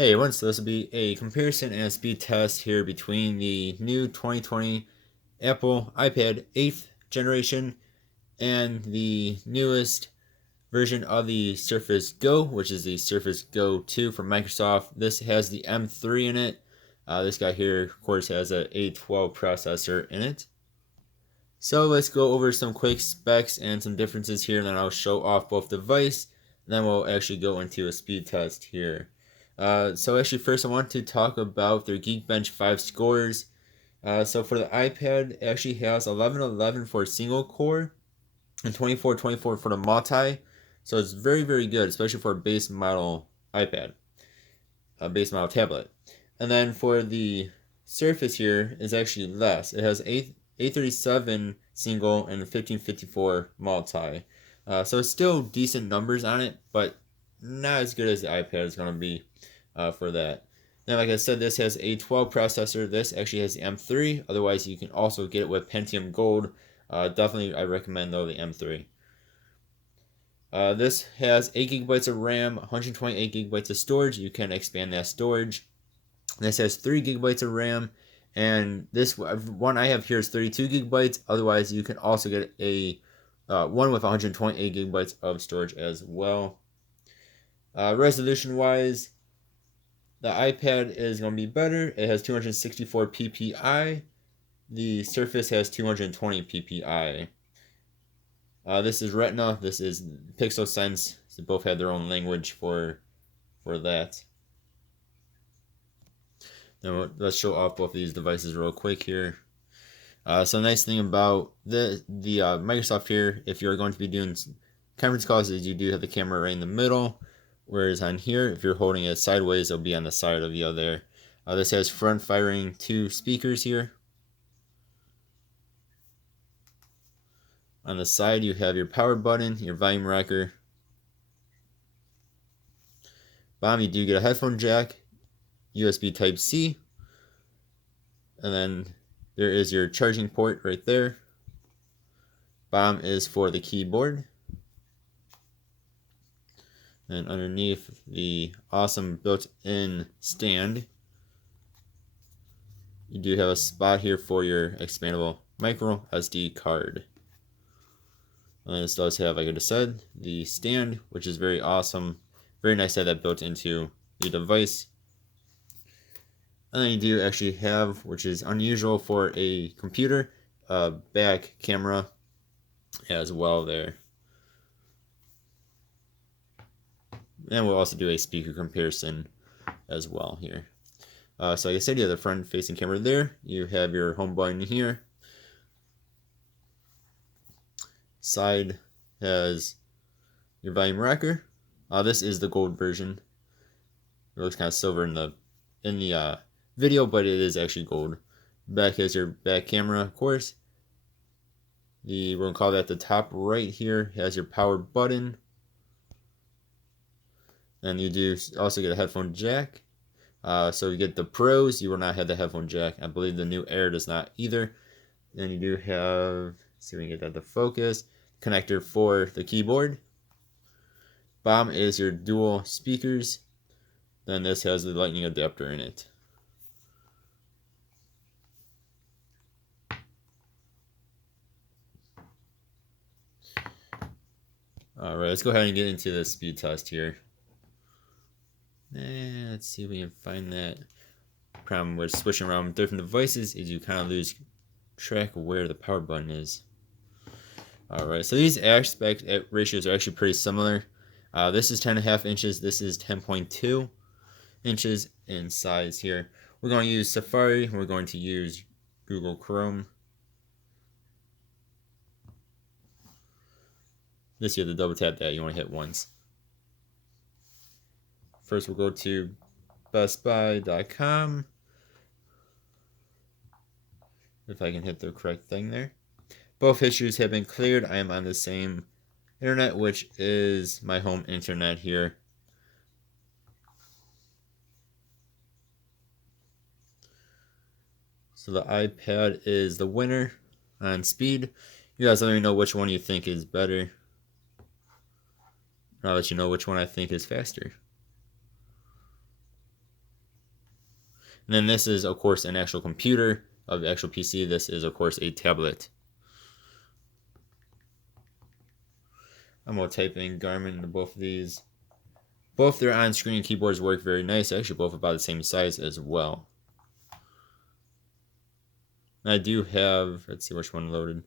Hey everyone, so this will be a comparison and a speed test here between the new 2020 Apple iPad 8th generation and the newest version of the Surface Go, which is the Surface Go 2 from Microsoft. This has the M3 in it. This guy here, of course, has an A12 processor in it. So let's go over some quick specs and some differences here, and then I'll show off both devices. Then we'll actually go into a speed test here. So actually first I want to talk about their Geekbench 5 scores. So for the iPad, it actually has 1111 for single core and 2424 for the multi. So it's very, very good, especially for a base model iPad, a base model tablet. And then for the Surface here is actually less. It has 837 single and 1554 multi. So it's still decent numbers on it, but not as good as the iPad is going to be for that. Then, like I said, this has a 12 processor. This actually has the M3. Otherwise, you can also get it with Pentium Gold. Definitely, I recommend though the M3. This has 8 gigabytes of RAM, 128 gigabytes of storage. You can expand that storage. This has 3 gigabytes of RAM, and this one I have here is 32 gigabytes. Otherwise, you can also get a one with 128 gigabytes of storage as well. Resolution wise, the iPad is going to be better. It has 264 ppi. The Surface has 220 ppi. This is Retina. This is Pixel Sense. They both have their own language for that. Now let's show off both of these devices real quick here. So nice thing about the Microsoft here, if you're going to be doing conference calls, is you do have the camera right in the middle. Whereas on here, if you're holding it sideways, it'll be on the side of you there. This has front firing 2 speakers here. On the side, you have your power button, your volume rocker. Bottom, you do get a headphone jack, USB Type-C. And then there is your charging port right there. Bottom is for the keyboard. And underneath the awesome built-in stand, you do have a spot here for your expandable micro SD card. And this does have, like I just said, the stand, which is very awesome. Very nice to have that built into the device. And then you do actually have, which is unusual for a computer, a back camera as well there. And we'll also do a speaker comparison as well here. So like I said, you have the front facing camera there. You have your home button here. Side has your volume rocker. This is the gold version. It looks kind of silver in the video, but it is actually gold. Back has your back camera, of course. We're gonna call that the top right here has your power button. And you do also get a headphone jack. So you get the Pros, you will not have the headphone jack. I believe the new Air does not either. Then you do have, let's see if we can get that to focus, connector for the keyboard. Bottom is your dual speakers. Then this has the lightning adapter in it. Alright, let's go ahead and get into the speed test here. Let's see if we can find that. Problem with switching around different devices is you kind of lose track of where the power button is. Alright, so these aspect ratios are actually pretty similar. This is 10.5 inches, this is 10.2 inches in size here. We're going to use Safari, we're going to use Google Chrome. This you have to double tap that, you want to hit once. First we'll go to bestbuy.com. If I can hit the correct thing there. Both histories have been cleared. I am on the same internet, which is my home internet here. So the iPad is the winner on speed. You guys let me know which one you think is better. I'll let you know which one I think is faster. And then this is, of course, an actual computer of the actual PC. This is, of course, a tablet. I'm going to type in Garmin into both of these. Both their on-screen keyboards work very nice. Actually, both about the same size as well. I do have, let's see which one loaded.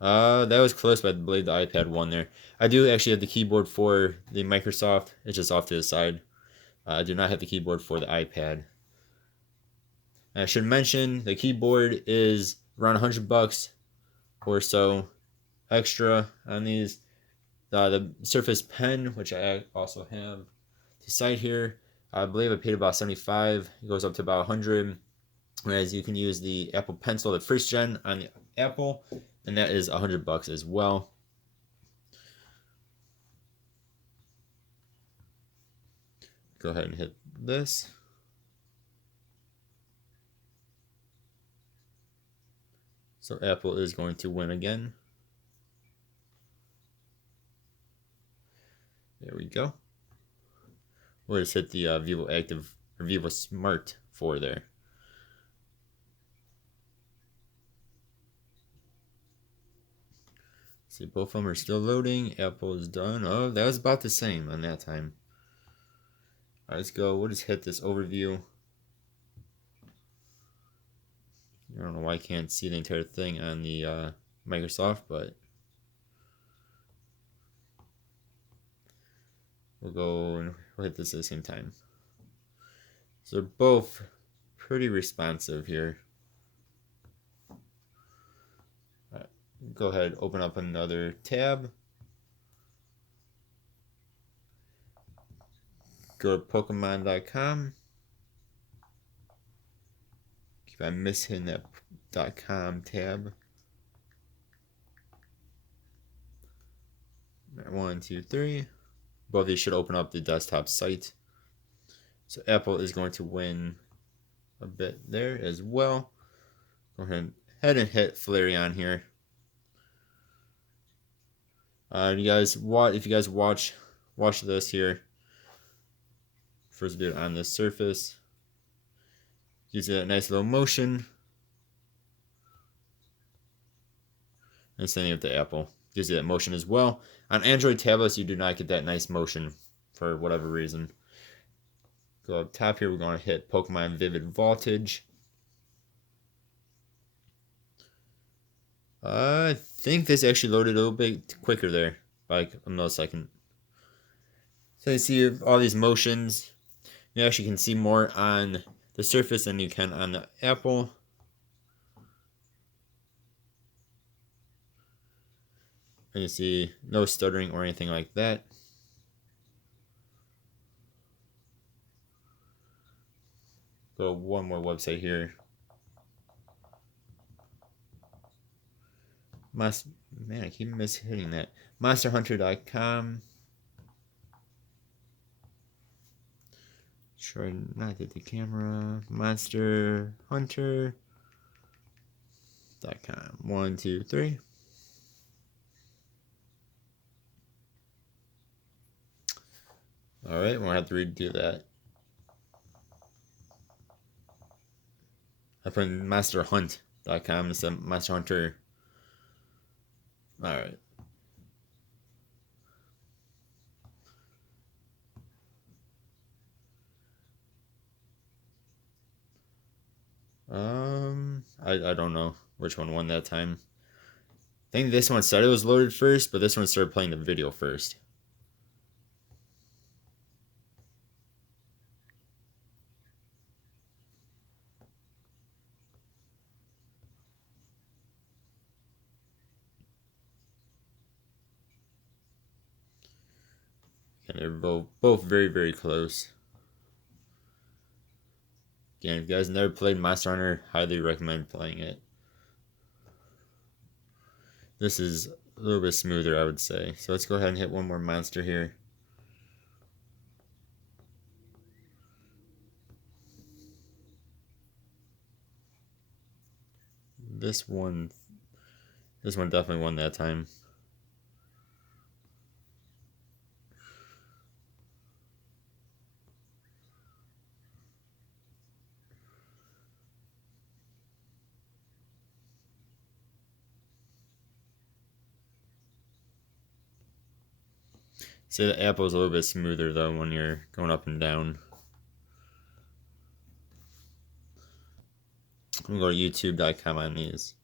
That was close, but I believe the iPad won there. I do actually have the keyboard for the Microsoft. It's just off to the side. I do not have the keyboard for the iPad. I should mention the keyboard is around $100 or so extra on these. The Surface Pen, which I also have to cite here, I believe I paid about $75. It goes up to about $100. Whereas you can use the Apple Pencil, the first gen on the Apple, and that is $100 as well. Go ahead and hit this. So Apple is going to win again. There we go. We'll just hit the Vivo Active or Vivo Smart 4 there. See, both of them are still loading. Apple is done. Oh, that was about the same on that time. All right, let's go. We'll just hit this overview. I don't know why I can't see the entire thing on the Microsoft, but we'll go and we'll hit this at the same time. So they're both pretty responsive here. All right, go ahead, open up another tab. Go to Pokemon.com. Keep on missing that .com tab. All right, 1, 2, 3. Both of these should open up the desktop site. So Apple is going to win a bit there as well. Go ahead and hit Flareon here. If you guys watch this here, first do it on the Surface. Use a nice little motion. And same with the Apple. Gives you that motion as well. On Android tablets, you do not get that nice motion for whatever reason. Go up top here, we're going to hit Pokemon Vivid Voltage. I think this actually loaded a little bit quicker there, by like a millisecond. So you see all these motions. You actually can see more on the Surface than you can on the Apple. And you see no stuttering or anything like that. Go one more website here. Man, I keep mishitting that. MonsterHunter.com. Try not to hit the camera. MonsterHunter.com. 1, 2, 3. Alright, we'll have to redo that. I put in MonsterHunt.com instead of Monster Hunter. Alright. I don't know which one won that time. I think this one said it was loaded first, but this one started playing the video first. And they're both very, very close. Again, if you guys never played Monster Hunter, highly recommend playing it. This is a little bit smoother, I would say. So let's go ahead and hit one more monster here. This one definitely won that time. Say the Apple's a little bit smoother though when you're going up and down. I'm going to go to youtube.com on these.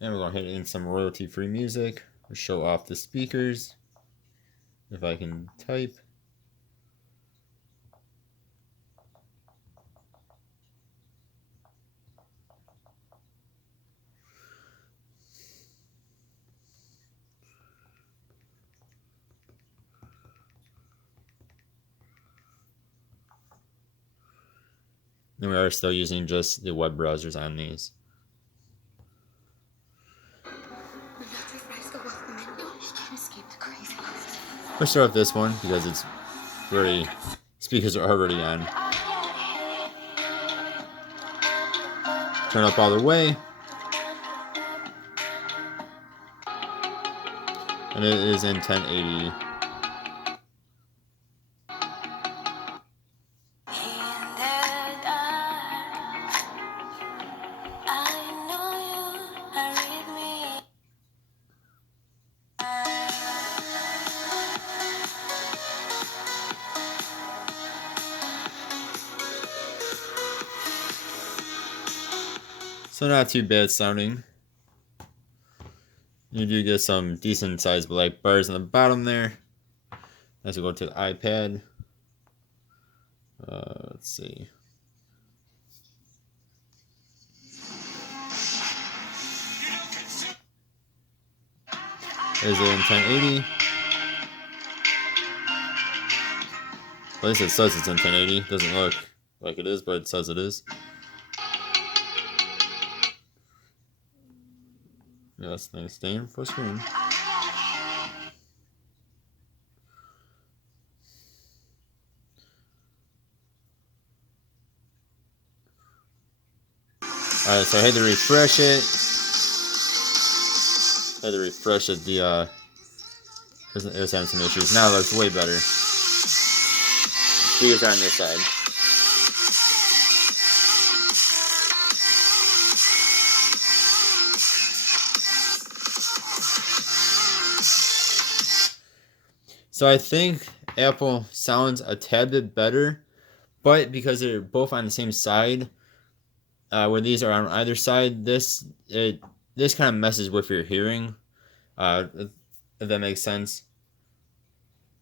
And we're going to hit in some royalty-free music. We'll show off the speakers. If I can type. And we are still using just the web browsers on these. We'll start with this one because it's already, speakers are already on. Turn up all the way. And it is in 1080. So not too bad sounding. You do get some decent sized black bars on the bottom there. As we go to the iPad. Let's see. Is it in 1080? At least it says it's in 1080. Doesn't look like it is, but it says it is. Yes, thanks, staying full screen. Alright, so I had to refresh it. It was having some issues. Now it looks way better. Speakers are on this side. So I think Apple sounds a tad bit better, but because they're both on the same side, where these are on either side, this kind of messes with your hearing, if that makes sense.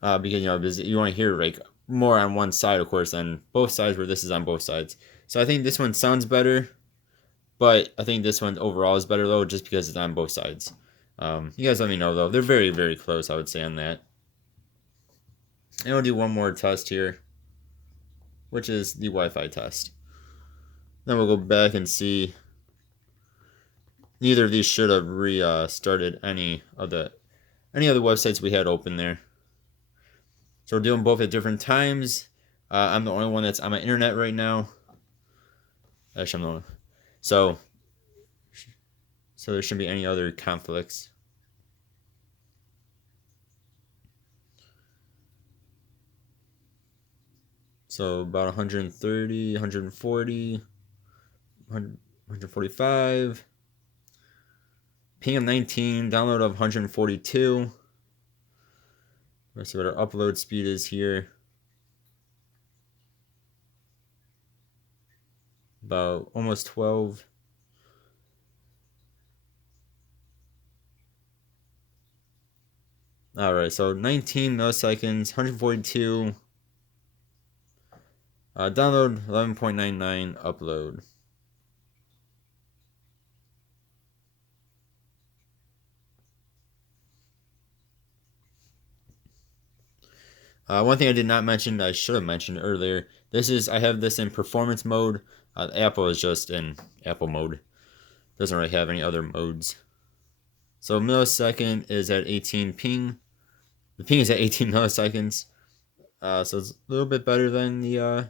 Because you want to hear like more on one side, of course, than both sides, where this is on both sides. So I think this one sounds better, but I think this one overall is better though, just because it's on both sides. You guys let me know though. They're very, very close, I would say, on that. And we'll do one more test here, which is the Wi-Fi test. Then we'll go back and see. Neither of these should have restarted any of the websites we had open there. So we're doing both at different times. I'm the only one that's on my internet right now. Actually, I'm the one. So there shouldn't be any other conflicts. So about 130, 140, 145. Ping of 19, download of 142. Let's see what our upload speed is here. About almost 12. Alright, so 19 milliseconds, 142. Download 11.99, upload. One thing I did not mention, I should have mentioned earlier, I have this in performance mode. Apple is just in Apple mode. Doesn't really have any other modes. So millisecond is at 18 ping. The ping is at 18 milliseconds. So it's a little bit better than the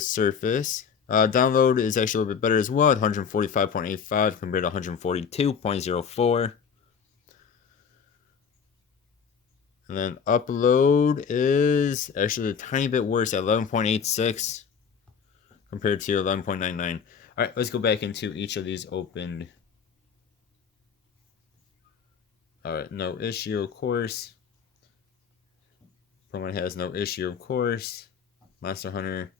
Surface. Download is actually a little bit better as well at 145.85 compared to 142.04. And then upload is actually a tiny bit worse at 11.86 compared to 11.99. Alright, let's go back into each of these opened. Alright, no issue, of course. Pokemon has no issue, of course. Monster Hunter.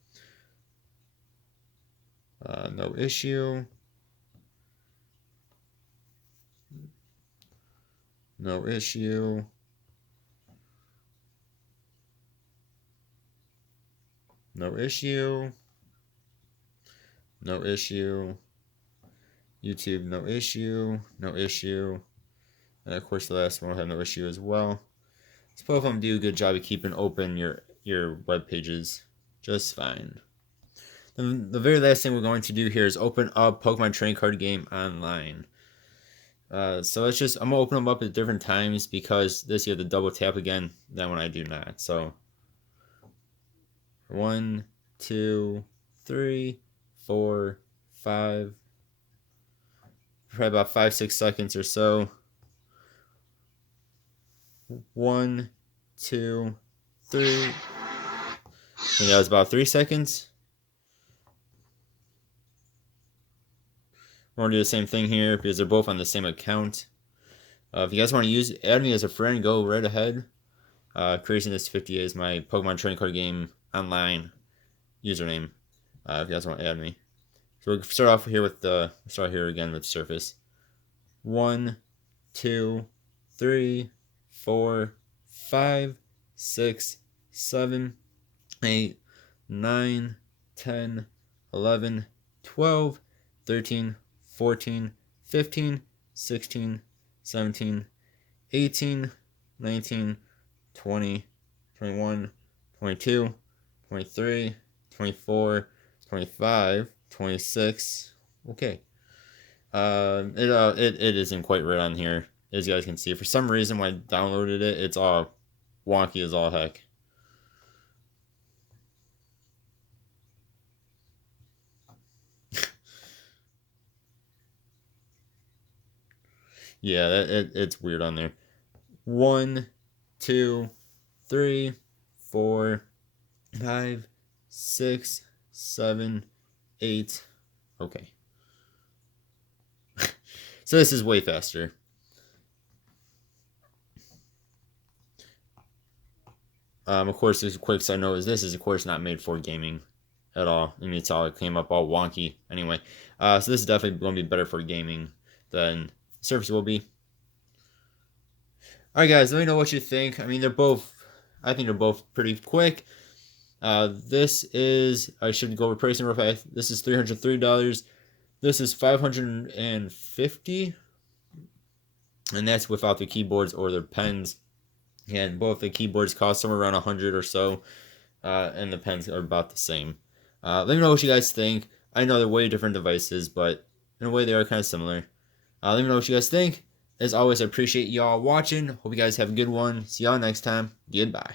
No issue. No issue. No issue. No issue. YouTube, no issue. No issue. And of course the last one will have no issue as well. So both of them do a good job of keeping open your web pages just fine. Then the very last thing we're going to do here is open up Pokemon Trading Card Game online. So let's just, I'm going to open them up at different times because this you have to double tap again, that one I do not. So 1, 2, 3, 4, 5, probably about 5-6 seconds or so. 1, 2, 3. I think that was about 3 seconds. We're going to do the same thing here because they're both on the same account. If you guys want to add me as a friend, go right ahead. Craziness58 is my Pokemon Trading Card Game online username. If you guys want to add me. So we'll start off here with start here again with Surface. 1, 2, 3, 4, 5, 6, 7, 8, 9, 10, 11, 12, 13, 14, 15, 16, 17, 18, 19, 20, 21, 22, 23, 24, 25, 26. Okay. It isn't quite right on here, as you guys can see. For some reason, when I downloaded it, it's all wonky as all heck. Yeah, it's weird on there. 1, 2, 3, 4, 5, 6, 7, 8. Okay. So this is way faster. Of course, there's a quick side note is this is of course not made for gaming at all. I mean, it's all, it came up all wonky anyway. So this is definitely going to be better for gaming than Surface will be. Alright guys, let me know what you think. I mean, I think they're both pretty quick. This is, I should go over pricing real fast. This is $303. This is $550. And that's without the keyboards or the pens. And both the keyboards cost somewhere around $100 or so. And the pens are about the same. Let me know what you guys think. I know they're way different devices, but in a way they are kind of similar. Let me know what you guys think. As always, I appreciate y'all watching. Hope you guys have a good one. See y'all next time. Goodbye.